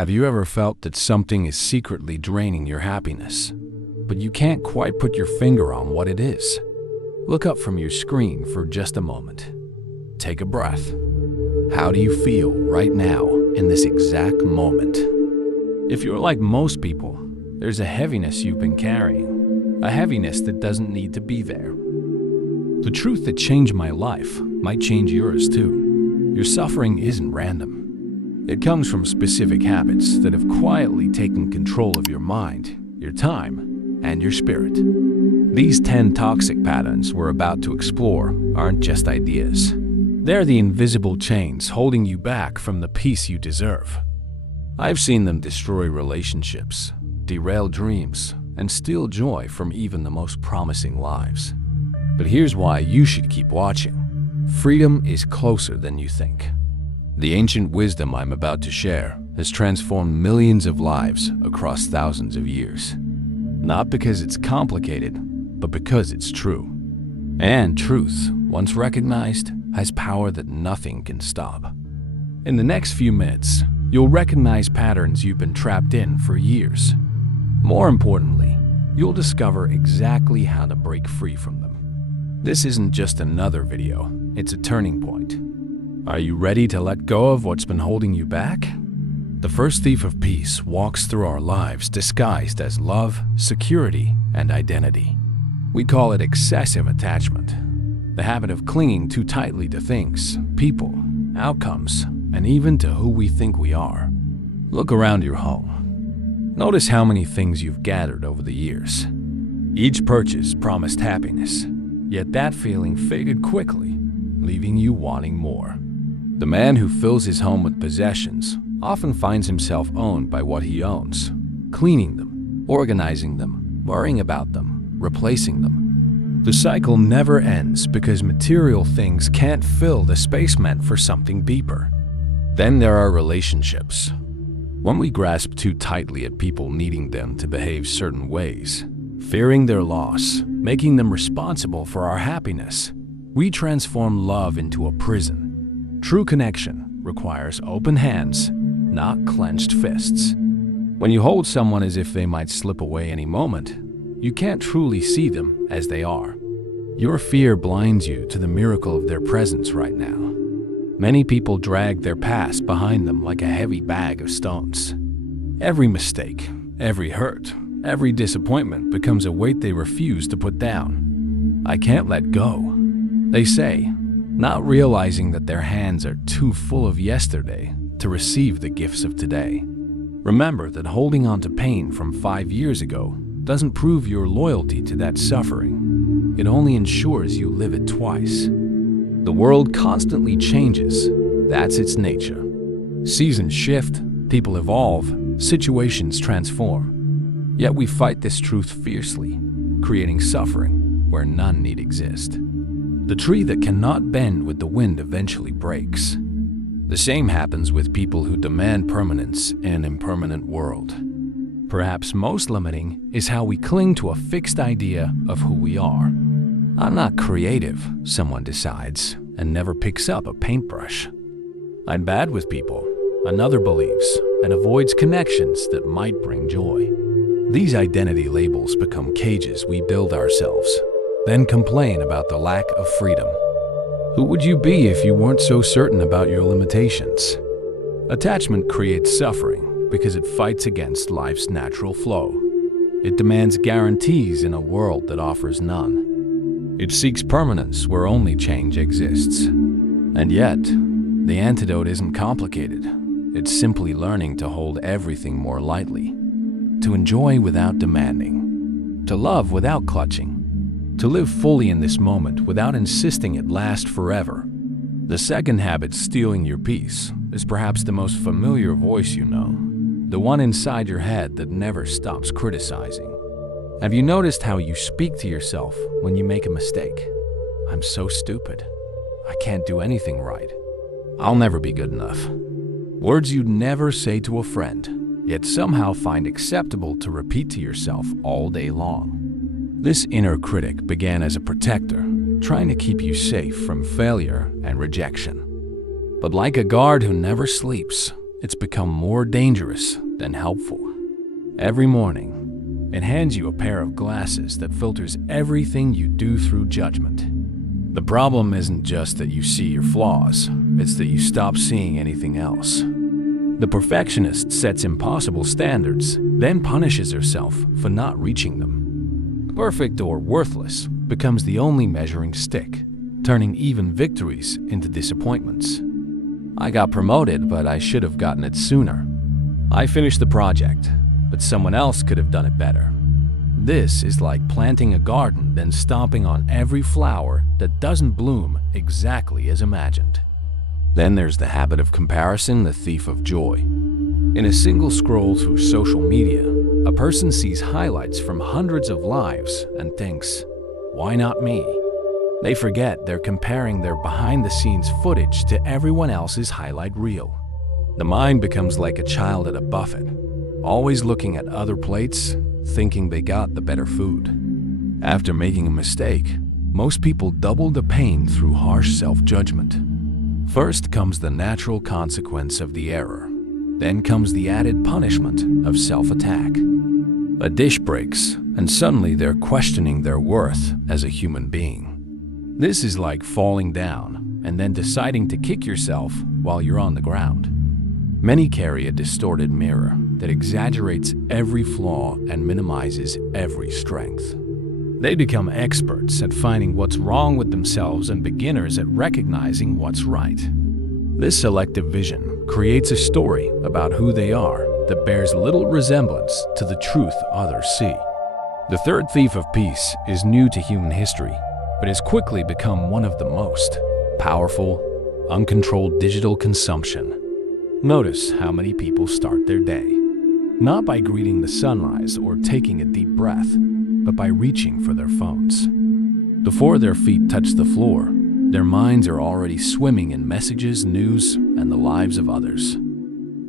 Have you ever felt that something is secretly draining your happiness, but you can't quite put your finger on what it is? Look up from your screen for just a moment. Take a breath. How do you feel right now in this exact moment? If you're like most people, there's a heaviness you've been carrying, a heaviness that doesn't need to be there. The truth that changed my life might change yours too. Your suffering isn't random. It comes from specific habits that have quietly taken control of your mind, your time, and your spirit. These 10 toxic patterns we're about to explore aren't just ideas. They're the invisible chains holding you back from the peace you deserve. I've seen them destroy relationships, derail dreams, and steal joy from even the most promising lives. But here's why you should keep watching. Freedom is closer than you think. The ancient wisdom I'm about to share has transformed millions of lives across thousands of years. Not because it's complicated, but because it's true. And truth, once recognized, has power that nothing can stop. In the next few minutes, you'll recognize patterns you've been trapped in for years. More importantly, you'll discover exactly how to break free from them. This isn't just another video, it's a turning point. Are you ready to let go of what's been holding you back? The first thief of peace walks through our lives disguised as love, security, and identity. We call it excessive attachment, the habit of clinging too tightly to things, people, outcomes, and even to who we think we are. Look around your home. Notice how many things you've gathered over the years. Each purchase promised happiness, yet that feeling faded quickly, leaving you wanting more. The man who fills his home with possessions often finds himself owned by what he owns, cleaning them, organizing them, worrying about them, replacing them. The cycle never ends because material things can't fill the space meant for something deeper. Then there are relationships. When we grasp too tightly at people needing them to behave certain ways, fearing their loss, making them responsible for our happiness, we transform love into a prison. True connection requires open hands, not clenched fists. When you hold someone as if they might slip away any moment, you can't truly see them as they are. Your fear blinds you to the miracle of their presence right now. Many people drag their past behind them like a heavy bag of stones. Every mistake, every hurt, every disappointment becomes a weight they refuse to put down. I can't let go, they say, not realizing that their hands are too full of yesterday to receive the gifts of today. Remember that holding on to pain from 5 years ago doesn't prove your loyalty to that suffering. It only ensures you live it twice. The world constantly changes. That's its nature. Seasons shift, people evolve, situations transform. Yet we fight this truth fiercely, creating suffering where none need exist. The tree that cannot bend with the wind eventually breaks. The same happens with people who demand permanence in an impermanent world. Perhaps most limiting is how we cling to a fixed idea of who we are. I'm not creative, someone decides, and never picks up a paintbrush. I'm bad with people, another believes, and avoids connections that might bring joy. These identity labels become cages we build ourselves, then complain about the lack of freedom. Who would you be if you weren't so certain about your limitations? Attachment creates suffering because it fights against life's natural flow. It demands guarantees in a world that offers none. It seeks permanence where only change exists. And yet, the antidote isn't complicated. It's simply learning to hold everything more lightly, to enjoy without demanding, to love without clutching, to live fully in this moment without insisting it last forever. The second habit stealing your peace is perhaps the most familiar voice you know, the one inside your head that never stops criticizing. Have you noticed how you speak to yourself when you make a mistake? I'm so stupid. I can't do anything right. I'll never be good enough. Words you'd never say to a friend, yet somehow find acceptable to repeat to yourself all day long. This inner critic began as a protector, trying to keep you safe from failure and rejection. But like a guard who never sleeps, it's become more dangerous than helpful. Every morning, it hands you a pair of glasses that filters everything you do through judgment. The problem isn't just that you see your flaws, it's that you stop seeing anything else. The perfectionist sets impossible standards, then punishes herself for not reaching them. Perfect or worthless becomes the only measuring stick, turning even victories into disappointments. I got promoted, but I should have gotten it sooner. I finished the project, but someone else could have done it better. This is like planting a garden, then stomping on every flower that doesn't bloom exactly as imagined. Then there's the habit of comparison, the thief of joy. In a single scroll through social media, a person sees highlights from hundreds of lives and thinks, "Why not me?" They forget they're comparing their behind-the-scenes footage to everyone else's highlight reel. The mind becomes like a child at a buffet, always looking at other plates, thinking they got the better food. After making a mistake, most people double the pain through harsh self-judgment. First comes the natural consequence of the error. Then comes the added punishment of self-attack. A dish breaks, and suddenly they're questioning their worth as a human being. This is like falling down and then deciding to kick yourself while you're on the ground. Many carry a distorted mirror that exaggerates every flaw and minimizes every strength. They become experts at finding what's wrong with themselves and beginners at recognizing what's right. This selective vision creates a story about who they are that bears little resemblance to the truth others see. The third thief of peace is new to human history, but has quickly become one of the most powerful, uncontrolled digital consumption. Notice how many people start their day, not by greeting the sunrise or taking a deep breath, but by reaching for their phones. Before their feet touch the floor, their minds are already swimming in messages, news, and the lives of others.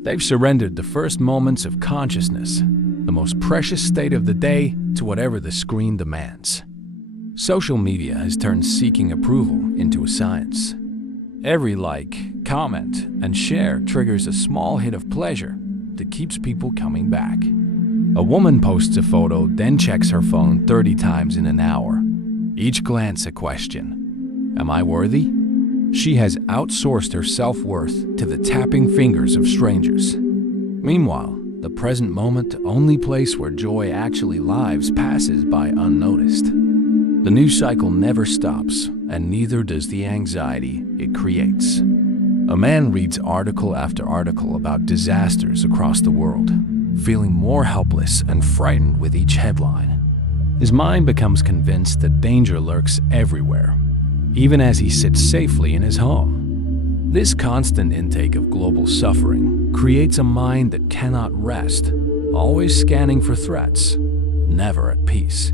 They've surrendered the first moments of consciousness, the most precious state of the day, to whatever the screen demands. Social media has turned seeking approval into a science. Every like, comment, and share triggers a small hit of pleasure that keeps people coming back. A woman posts a photo, then checks her phone 30 times in an hour. Each glance a question. Am I worthy? She has outsourced her self-worth to the tapping fingers of strangers. Meanwhile, the present moment, the only place where joy actually lives, passes by unnoticed. The news cycle never stops, and neither does the anxiety it creates. A man reads article after article about disasters across the world, feeling more helpless and frightened with each headline. His mind becomes convinced that danger lurks everywhere, even as he sits safely in his home. This constant intake of global suffering creates a mind that cannot rest, always scanning for threats, never at peace.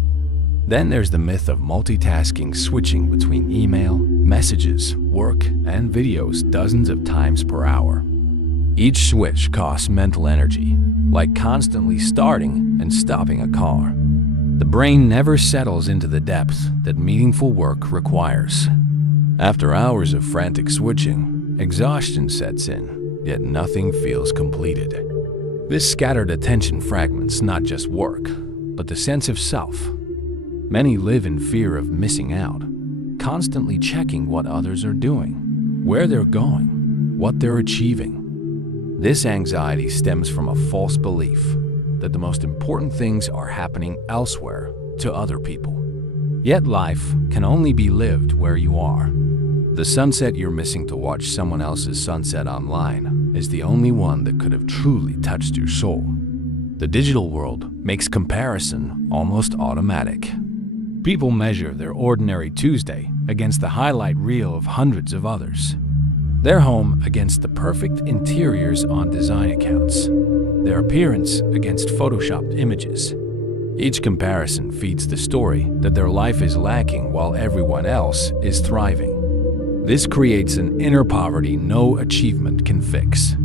Then there's the myth of multitasking, switching between email, messages, work, and videos dozens of times per hour. Each switch costs mental energy, like constantly starting and stopping a car. The brain never settles into the depth that meaningful work requires. After hours of frantic switching, exhaustion sets in, yet nothing feels completed. This scattered attention fragments not just work, but the sense of self. Many live in fear of missing out, constantly checking what others are doing, where they're going, what they're achieving. This anxiety stems from a false belief that the most important things are happening elsewhere to other people. Yet life can only be lived where you are. The sunset you're missing to watch someone else's sunset online is the only one that could have truly touched your soul. The digital world makes comparison almost automatic. People measure their ordinary Tuesday against the highlight reel of hundreds of others. Their home against the perfect interiors on design accounts. Their appearance against photoshopped images. Each comparison feeds the story that their life is lacking while everyone else is thriving. This creates an inner poverty no achievement can fix.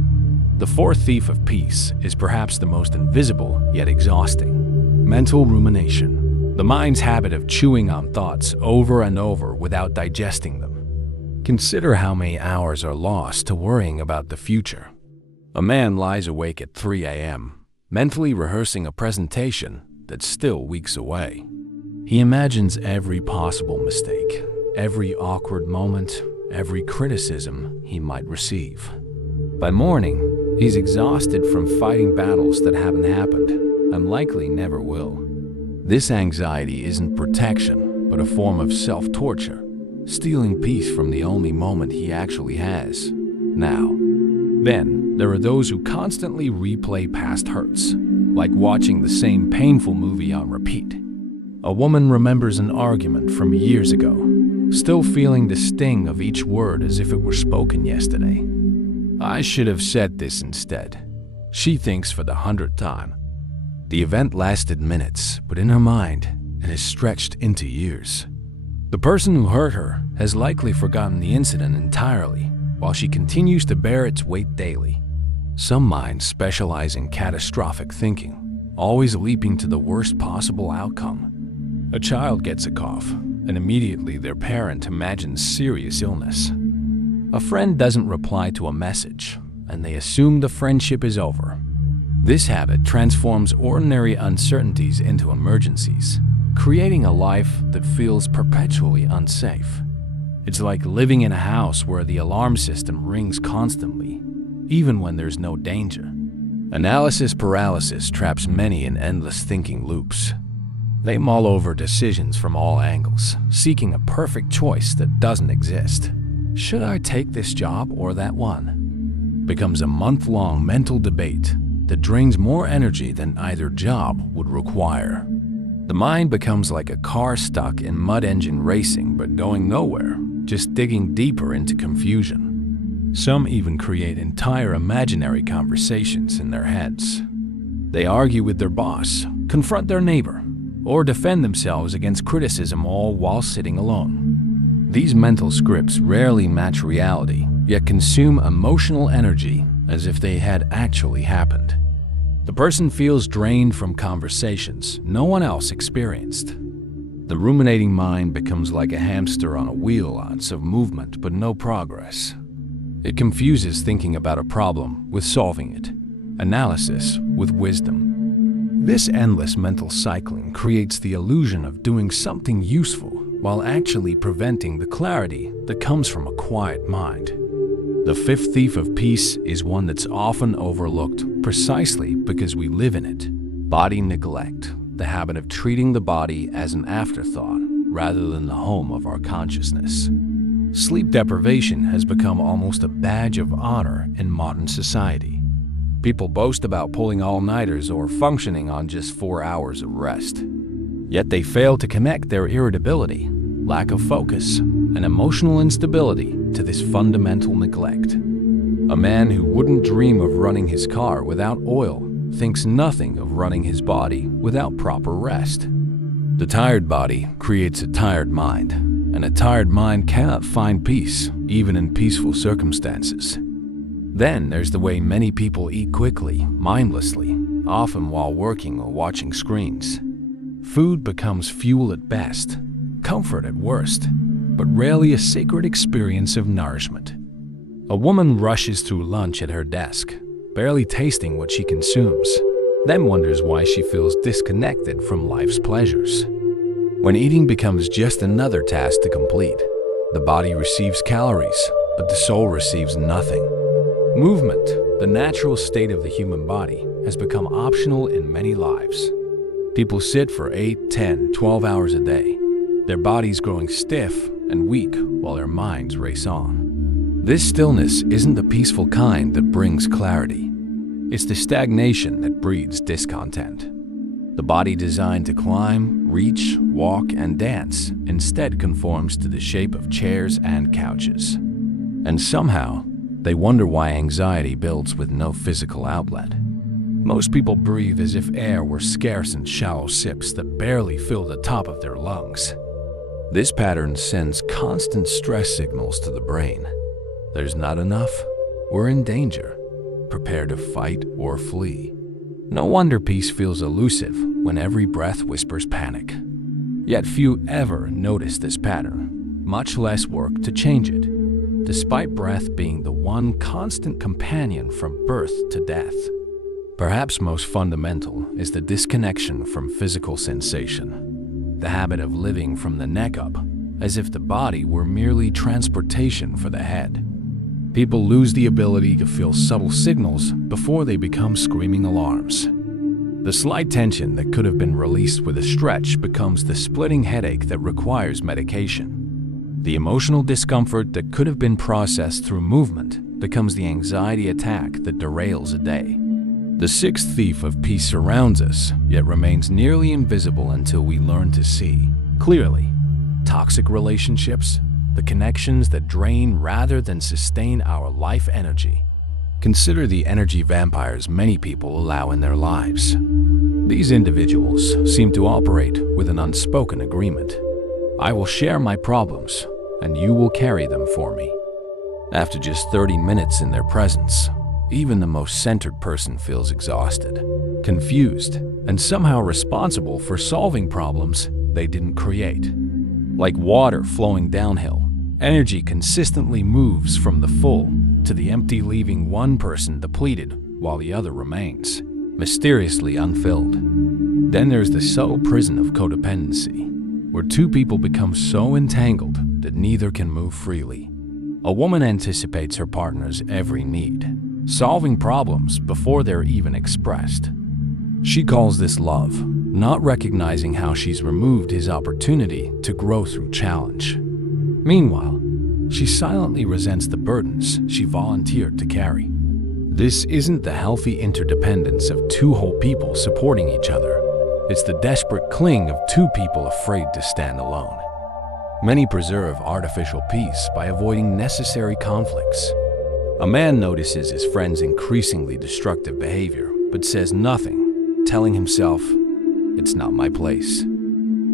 The fourth thief of peace is perhaps the most invisible yet exhausting: mental rumination. The mind's habit of chewing on thoughts over and over without digesting them. Consider how many hours are lost to worrying about the future. A man lies awake at 3 a.m., mentally rehearsing a presentation that's still weeks away. He imagines every possible mistake, every awkward moment, every criticism he might receive. By morning, he's exhausted from fighting battles that haven't happened and likely never will. This anxiety isn't protection, but a form of self-torture, stealing peace from the only moment he actually has, now. Then, there are those who constantly replay past hurts, like watching the same painful movie on repeat. A woman remembers an argument from years ago, still feeling the sting of each word as if it were spoken yesterday. I should have said this instead, she thinks for the 100th time. The event lasted minutes, but in her mind, it has stretched into years. The person who hurt her has likely forgotten the incident entirely, while she continues to bear its weight daily. Some minds specialize in catastrophic thinking, always leaping to the worst possible outcome. A child gets a cough, and immediately their parent imagines serious illness. A friend doesn't reply to a message, and they assume the friendship is over. This habit transforms ordinary uncertainties into emergencies, creating a life that feels perpetually unsafe. It's like living in a house where the alarm system rings constantly, even when there's no danger. Analysis paralysis traps many in endless thinking loops. They mull over decisions from all angles, seeking a perfect choice that doesn't exist. Should I take this job or that one? Becomes a month-long mental debate that drains more energy than either job would require. The mind becomes like a car stuck in mud engine racing but going nowhere, just digging deeper into confusion. Some even create entire imaginary conversations in their heads. They argue with their boss, confront their neighbor, or defend themselves against criticism, all while sitting alone. These mental scripts rarely match reality, yet consume emotional energy as if they had actually happened. The person feels drained from conversations no one else experienced. The ruminating mind becomes like a hamster on a wheel, lots of movement but no progress. It confuses thinking about a problem with solving it, analysis with wisdom. This endless mental cycling creates the illusion of doing something useful while actually preventing the clarity that comes from a quiet mind. The fifth thief of peace is one that's often overlooked precisely because we live in it: body neglect. The habit of treating the body as an afterthought rather than the home of our consciousness. Sleep deprivation has become almost a badge of honor in modern society. People boast about pulling all-nighters or functioning on just 4 hours of rest. Yet they fail to connect their irritability, lack of focus, and emotional instability to this fundamental neglect. A man who wouldn't dream of running his car without oil thinks nothing of running his body without proper rest. The tired body creates a tired mind, and a tired mind cannot find peace, even in peaceful circumstances. Then there's the way many people eat quickly, mindlessly, often while working or watching screens. Food becomes fuel at best, comfort at worst, but rarely a sacred experience of nourishment. A woman rushes through lunch at her desk, barely tasting what she consumes, then wonders why she feels disconnected from life's pleasures. When eating becomes just another task to complete, the body receives calories, but the soul receives nothing. Movement, the natural state of the human body, has become optional in many lives. People sit for 8, 10, 12 hours a day, their bodies growing stiff and weak while their minds race on. This stillness isn't the peaceful kind that brings clarity. It's the stagnation that breeds discontent. The body designed to climb, reach, walk, and dance instead conforms to the shape of chairs and couches. And somehow, they wonder why anxiety builds with no physical outlet. Most people breathe as if air were scarce in shallow sips that barely fill the top of their lungs. This pattern sends constant stress signals to the brain. There's not enough. We're in danger. Prepare to fight or flee. No wonder peace feels elusive when every breath whispers panic. Yet few ever notice this pattern, much less work to change it. despite breath being the one constant companion from birth to death. Perhaps most fundamental is the disconnection from physical sensation, the habit of living from the neck up, as if the body were merely transportation for the head. People lose the ability to feel subtle signals before they become screaming alarms. The slight tension that could have been released with a stretch becomes the splitting headache that requires medication. The emotional discomfort that could have been processed through movement becomes the anxiety attack that derails a day. The sixth thief of peace surrounds us, yet remains nearly invisible until we learn to see clearly. Toxic relationships, the connections that drain rather than sustain our life energy. Consider the energy vampires many people allow in their lives. These individuals seem to operate with an unspoken agreement. I will share my problems, and you will carry them for me. After just 30 minutes in their presence, even the most centered person feels exhausted, confused, and somehow responsible for solving problems they didn't create. Like water flowing downhill, energy consistently moves from the full to the empty, leaving one person depleted while the other remains, mysteriously unfilled. Then there's the subtle prison of codependency, where two people become so entangled that neither can move freely. A woman anticipates her partner's every need, solving problems before they're even expressed. She calls this love, not recognizing how she's removed his opportunity to grow through challenge. Meanwhile, she silently resents the burdens she volunteered to carry. This isn't the healthy interdependence of two whole people supporting each other. It's the desperate cling of two people afraid to stand alone. Many preserve artificial peace by avoiding necessary conflicts. A man notices his friend's increasingly destructive behavior, but says nothing, telling himself, "It's not my place."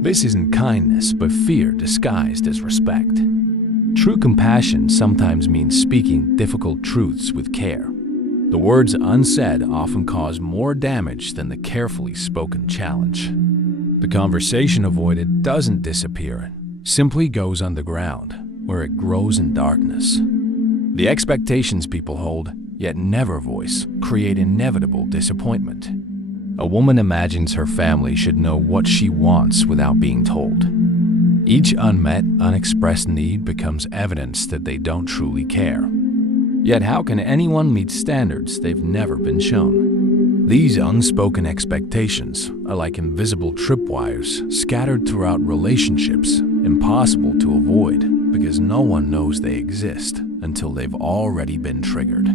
This isn't kindness, but fear disguised as respect. True compassion sometimes means speaking difficult truths with care. The words unsaid often cause more damage than the carefully spoken challenge. The conversation avoided doesn't disappear, simply goes underground, where it grows in darkness. The expectations people hold, yet never voice, create inevitable disappointment. A woman imagines her family should know what she wants without being told. Each unmet, unexpressed need becomes evidence that they don't truly care. Yet how can anyone meet standards they've never been shown? These unspoken expectations are like invisible tripwires scattered throughout relationships, impossible to avoid because no one knows they exist until they've already been triggered.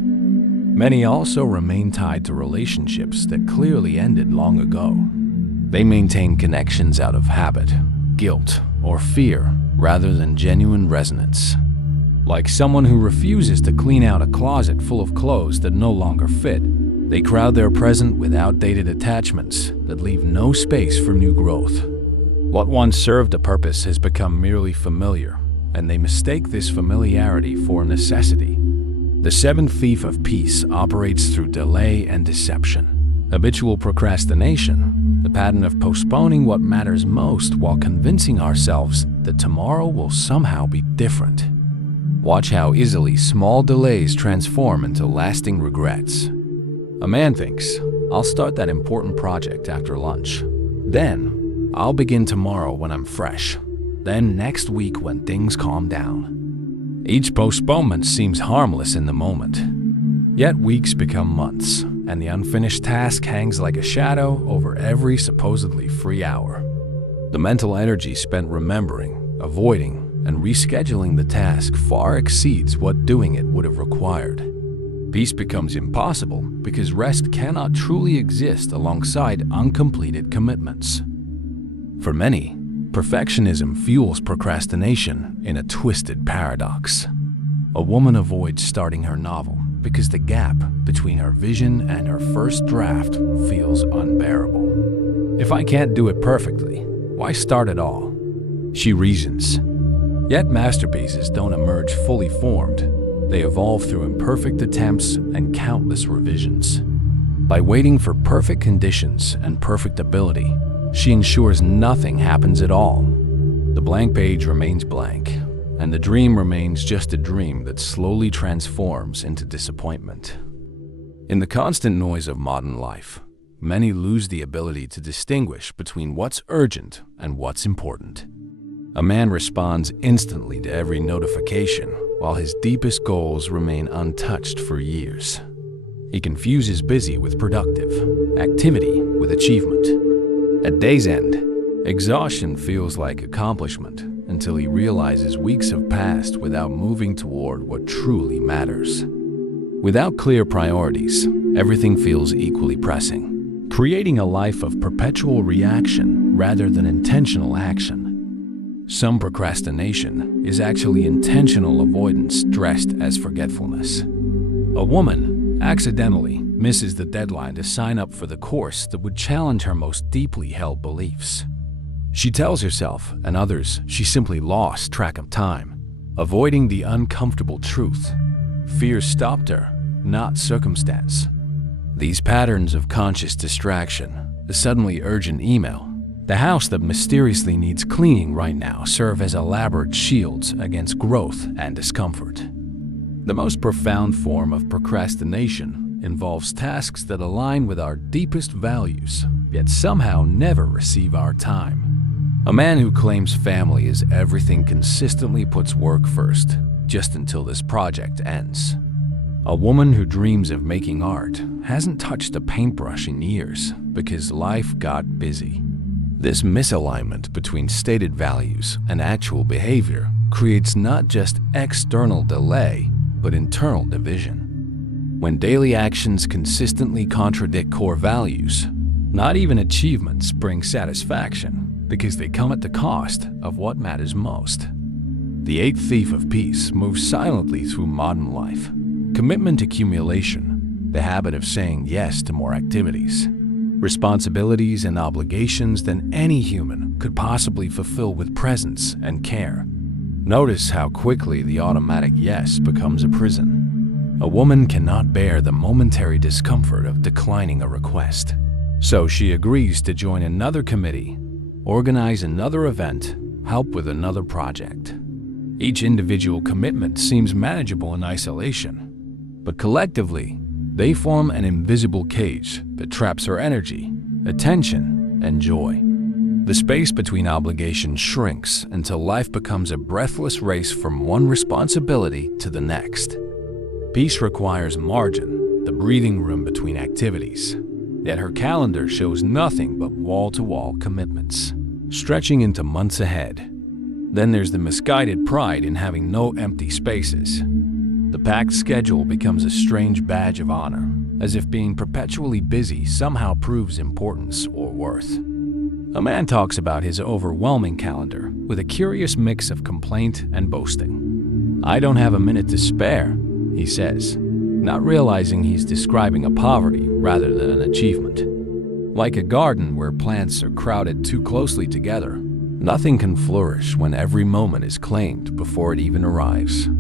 Many also remain tied to relationships that clearly ended long ago. They maintain connections out of habit, guilt, or fear rather than genuine resonance. Like someone who refuses to clean out a closet full of clothes that no longer fit, they crowd their present with outdated attachments that leave no space for new growth. What once served a purpose has become merely familiar, and they mistake this familiarity for necessity. The seventh thief of peace operates through delay and deception. Habitual procrastination, the pattern of postponing what matters most while convincing ourselves that tomorrow will somehow be different. Watch how easily small delays transform into lasting regrets. A man thinks, "I'll start that important project after lunch. Then, I'll begin tomorrow when I'm fresh. Then next week when things calm down." Each postponement seems harmless in the moment. Yet weeks become months, and the unfinished task hangs like a shadow over every supposedly free hour. The mental energy spent remembering, avoiding, and rescheduling the task far exceeds what doing it would have required. Peace becomes impossible because rest cannot truly exist alongside uncompleted commitments. For many, perfectionism fuels procrastination in a twisted paradox. A woman avoids starting her novel because the gap between her vision and her first draft feels unbearable. "If I can't do it perfectly, why start at all?" she reasons. Yet masterpieces don't emerge fully formed. They evolve through imperfect attempts and countless revisions. By waiting for perfect conditions and perfect ability, she ensures nothing happens at all. The blank page remains blank, and the dream remains just a dream that slowly transforms into disappointment. In the constant noise of modern life, many lose the ability to distinguish between what's urgent and what's important. A man responds instantly to every notification, while his deepest goals remain untouched for years. He confuses busy with productive, activity with achievement. At day's end, exhaustion feels like accomplishment until he realizes weeks have passed without moving toward what truly matters. Without clear priorities, everything feels equally pressing, creating a life of perpetual reaction rather than intentional action. Some procrastination is actually intentional avoidance dressed as forgetfulness. A woman accidentally misses the deadline to sign up for the course that would challenge her most deeply held beliefs. She tells herself and others she simply lost track of time, avoiding the uncomfortable truth. Fear stopped her, not circumstance. These patterns of conscious distraction, the suddenly urgent email, the house that mysteriously needs cleaning right now, serve as elaborate shields against growth and discomfort. The most profound form of procrastination involves tasks that align with our deepest values, yet somehow never receive our time. A man who claims family is everything consistently puts work first, just until this project ends. A woman who dreams of making art hasn't touched a paintbrush in years because life got busy. This misalignment between stated values and actual behavior creates not just external delay, but internal division. When daily actions consistently contradict core values, not even achievements bring satisfaction because they come at the cost of what matters most. The eighth thief of peace moves silently through modern life. Commitment accumulation, the habit of saying yes to more activities, responsibilities and obligations than any human could possibly fulfill with presence and care. Notice how quickly the automatic yes becomes a prison. A woman cannot bear the momentary discomfort of declining a request, so she agrees to join another committee, organize another event, help with another project. Each individual commitment seems manageable in isolation, but collectively, they form an invisible cage that traps her energy, attention, and joy. The space between obligations shrinks until life becomes a breathless race from one responsibility to the next. Peace requires margin, the breathing room between activities. Yet her calendar shows nothing but wall-to-wall commitments, stretching into months ahead. Then there's the misguided pride in having no empty spaces. The packed schedule becomes a strange badge of honor, as if being perpetually busy somehow proves importance or worth. A man talks about his overwhelming calendar with a curious mix of complaint and boasting. "I don't have a minute to spare," he says, not realizing he's describing a poverty rather than an achievement. Like a garden where plants are crowded too closely together, nothing can flourish when every moment is claimed before it even arrives.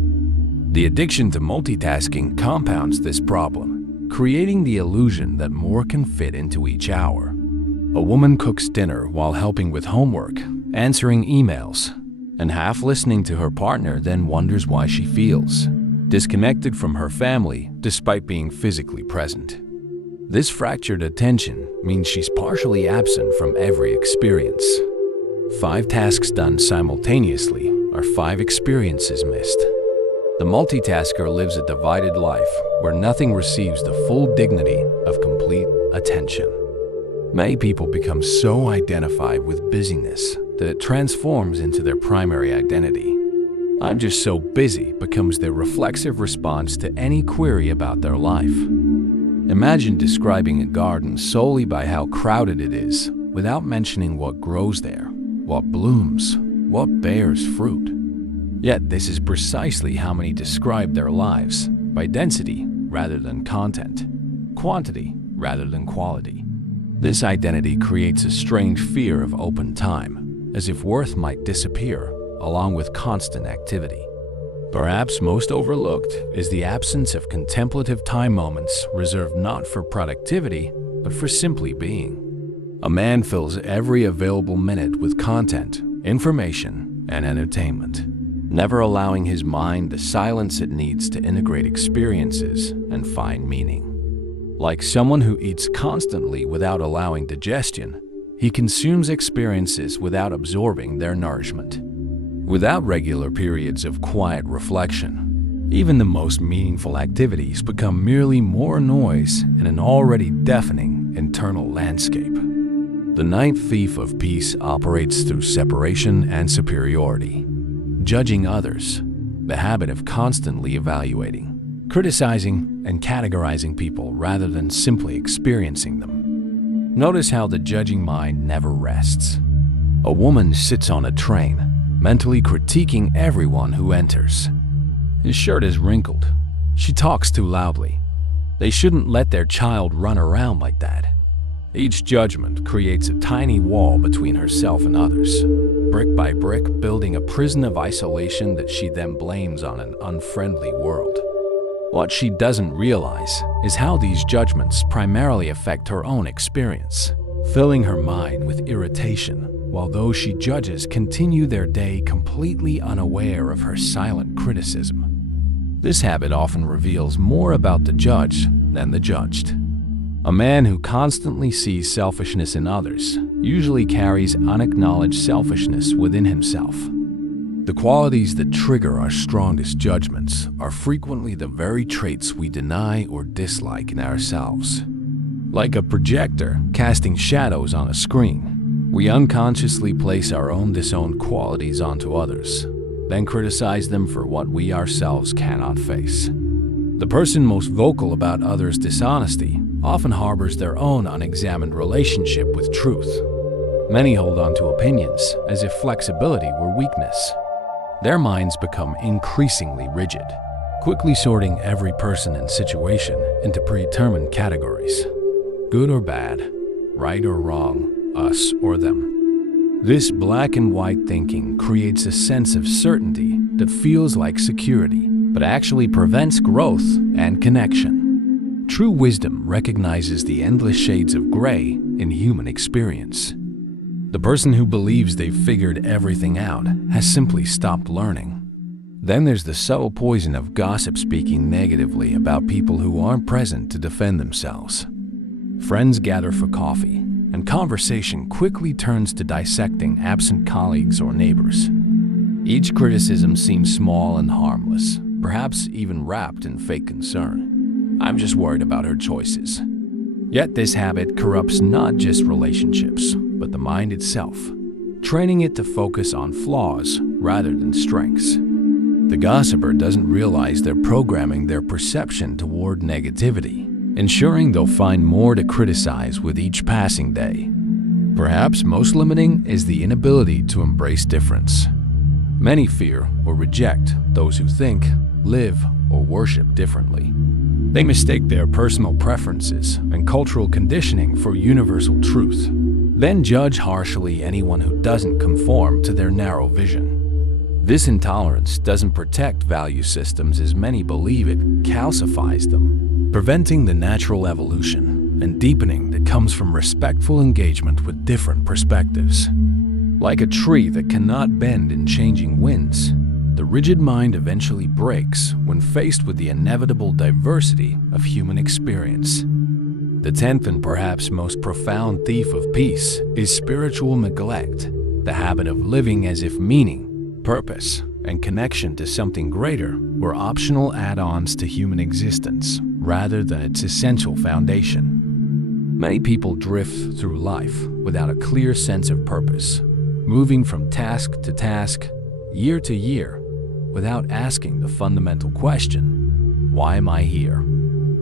The addiction to multitasking compounds this problem, creating the illusion that more can fit into each hour. A woman cooks dinner while helping with homework, answering emails, and half listening to her partner, then wonders why she feels disconnected from her family despite being physically present. This fractured attention means she's partially absent from every experience. 5 tasks done simultaneously are 5 experiences missed. The multitasker lives a divided life where nothing receives the full dignity of complete attention. Many people become so identified with busyness that it transforms into their primary identity. "I'm just so busy" becomes their reflexive response to any query about their life. Imagine describing a garden solely by how crowded it is, without mentioning what grows there, what blooms, what bears fruit. Yet this is precisely how many describe their lives, by density rather than content, quantity rather than quality. This identity creates a strange fear of open time, as if worth might disappear along with constant activity. Perhaps most overlooked is the absence of contemplative time moments reserved not for productivity, but for simply being. A man fills every available minute with content, information, and entertainment. never allowing his mind the silence it needs to integrate experiences and find meaning. Like someone who eats constantly without allowing digestion, he consumes experiences without absorbing their nourishment. Without regular periods of quiet reflection, even the most meaningful activities become merely more noise in an already deafening internal landscape. The ninth thief of peace operates through separation and superiority. Judging others, the habit of constantly evaluating, criticizing, and categorizing people rather than simply experiencing them. Notice how the judging mind never rests. A woman sits on a train, mentally critiquing everyone who enters. His shirt is wrinkled. She talks too loudly. They shouldn't let their child run around like that. Each judgment creates a tiny wall between herself and others, brick by brick building a prison of isolation that she then blames on an unfriendly world. What she doesn't realize is how these judgments primarily affect her own experience, filling her mind with irritation, while those she judges continue their day completely unaware of her silent criticism. This habit often reveals more about the judge than the judged. A man who constantly sees selfishness in others usually carries unacknowledged selfishness within himself. The qualities that trigger our strongest judgments are frequently the very traits we deny or dislike in ourselves. Like a projector casting shadows on a screen, we unconsciously place our own disowned qualities onto others, then criticize them for what we ourselves cannot face. The person most vocal about others' dishonesty often harbors their own unexamined relationship with truth. Many hold on to opinions as if flexibility were weakness. Their minds become increasingly rigid, quickly sorting every person and situation into predetermined categories: good or bad, right or wrong, us or them. This black and white thinking creates a sense of certainty that feels like security, but actually prevents growth and connection. True wisdom recognizes the endless shades of gray in human experience. The person who believes they've figured everything out has simply stopped learning. Then there's the subtle poison of gossip speaking negatively about people who aren't present to defend themselves. Friends gather for coffee, and conversation quickly turns to dissecting absent colleagues or neighbors. Each criticism seems small and harmless, perhaps even wrapped in fake concern. I'm just worried about her choices. Yet this habit corrupts not just relationships, but the mind itself, training it to focus on flaws rather than strengths. The gossiper doesn't realize they're programming their perception toward negativity, ensuring they'll find more to criticize with each passing day. Perhaps most limiting is the inability to embrace difference. Many fear or reject those who think, live, or worship differently. They mistake their personal preferences and cultural conditioning for universal truth, then judge harshly anyone who doesn't conform to their narrow vision. This intolerance doesn't protect value systems as many believe it calcifies them, preventing the natural evolution and deepening that comes from respectful engagement with different perspectives. Like a tree that cannot bend in changing winds, the rigid mind eventually breaks when faced with the inevitable diversity of human experience. The 10th and perhaps most profound thief of peace is spiritual neglect, the habit of living as if meaning, purpose, and connection to something greater were optional add-ons to human existence rather than its essential foundation. Many people drift through life without a clear sense of purpose, moving from task to task, year to year, without asking the fundamental question, why am I here?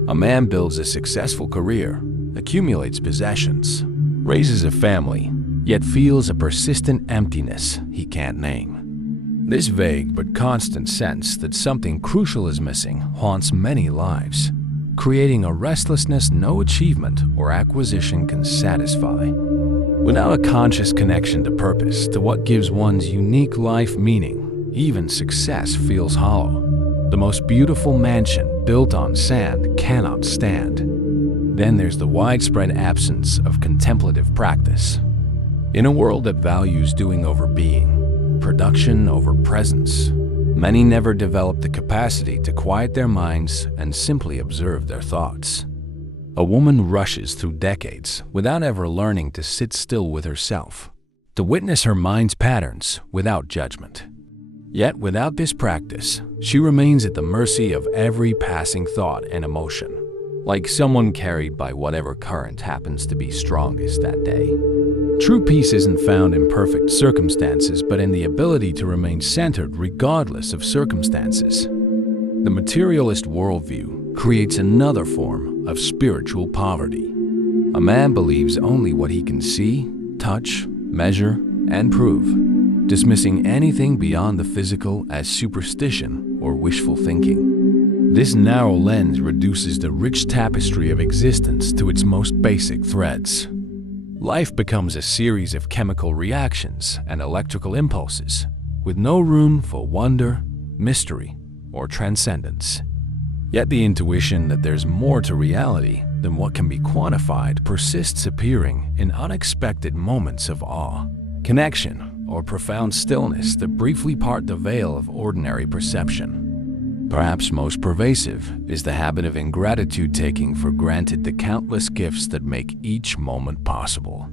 A man builds a successful career, accumulates possessions, raises a family, yet feels a persistent emptiness he can't name. This vague but constant sense that something crucial is missing haunts many lives, creating a restlessness no achievement or acquisition can satisfy. Without a conscious connection to purpose, to what gives one's unique life meaning, even success feels hollow. The most beautiful mansion built on sand cannot stand. Then there's the widespread absence of contemplative practice. In a world that values doing over being, production over presence, Many never develop the capacity to quiet their minds and simply observe their thoughts. A woman rushes through decades without ever learning to sit still with herself, to witness her mind's patterns without judgment. Yet without this practice, she remains at the mercy of every passing thought and emotion, like someone carried by whatever current happens to be strongest that day. True peace isn't found in perfect circumstances, but in the ability to remain centered regardless of circumstances. The materialist worldview creates another form of spiritual poverty. A man believes only what he can see, touch, measure, and prove, dismissing anything beyond the physical as superstition or wishful thinking. This narrow lens reduces the rich tapestry of existence to its most basic threads. Life becomes a series of chemical reactions and electrical impulses, with no room for wonder, mystery, or transcendence. Yet the intuition that there's more to reality than what can be quantified persists, appearing in unexpected moments of awe, connection, or profound stillness that briefly part the veil of ordinary perception. Perhaps most pervasive is the habit of ingratitude, taking for granted the countless gifts that make each moment possible.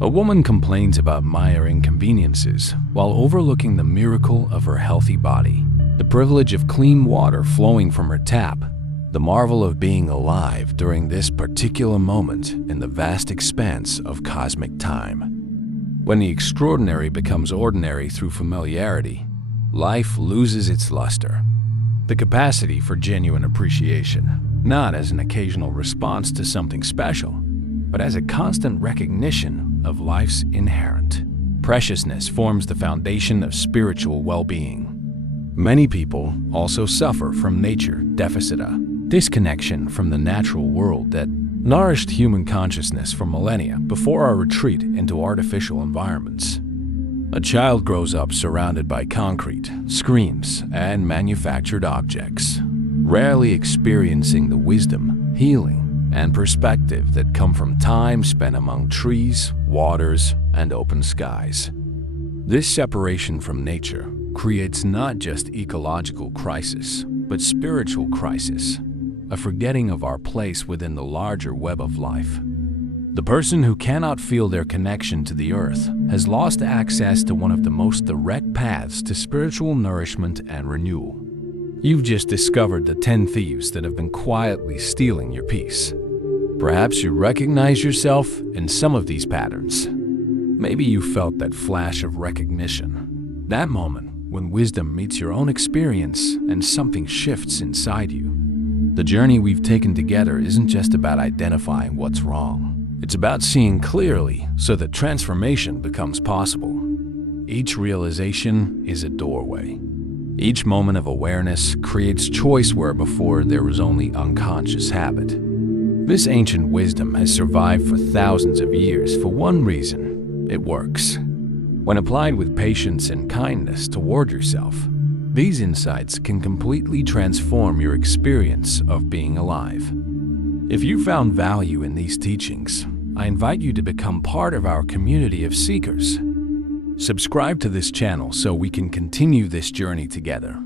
A woman complains about minor inconveniences while overlooking the miracle of her healthy body, the privilege of clean water flowing from her tap, the marvel of being alive during this particular moment in the vast expanse of cosmic time. When the extraordinary becomes ordinary through familiarity, life loses its luster. The capacity for genuine appreciation, not as an occasional response to something special, but as a constant recognition of life's inherent preciousness, forms the foundation of spiritual well-being. Many people also suffer from nature deficit, a disconnection from the natural world that nourished human consciousness for millennia before our retreat into artificial environments. A child grows up surrounded by concrete, screens, and manufactured objects, rarely experiencing the wisdom, healing, and perspective that come from time spent among trees, waters, and open skies. This separation from nature creates not just ecological crisis, but spiritual crisis, a forgetting of our place within the larger web of life. The person who cannot feel their connection to the earth has lost access to one of the most direct paths to spiritual nourishment and renewal. You've just discovered the 10 thieves that have been quietly stealing your peace. Perhaps you recognize yourself in some of these patterns. Maybe you felt that flash of recognition, that moment when wisdom meets your own experience and something shifts inside you. The journey we've taken together isn't just about identifying what's wrong. It's about seeing clearly so that transformation becomes possible. Each realization is a doorway. Each moment of awareness creates choice where before there was only unconscious habit. This ancient wisdom has survived for thousands of years for one reason: it works. When applied with patience and kindness toward yourself, these insights can completely transform your experience of being alive. If you found value in these teachings, I invite you to become part of our community of seekers. Subscribe to this channel so we can continue this journey together.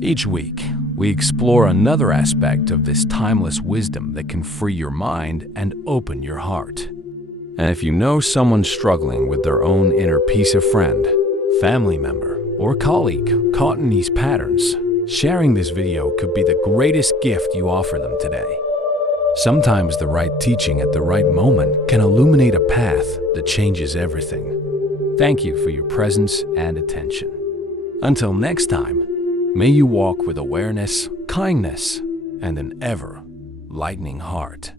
Each week, we explore another aspect of this timeless wisdom that can free your mind and open your heart. And if you know someone struggling with their own inner peace, a friend, family member, or colleague caught in these patterns, sharing this video could be the greatest gift you offer them today. Sometimes the right teaching at the right moment can illuminate a path that changes everything. Thank you for your presence and attention. Until next time, may you walk with awareness, kindness, and an ever-lightening heart.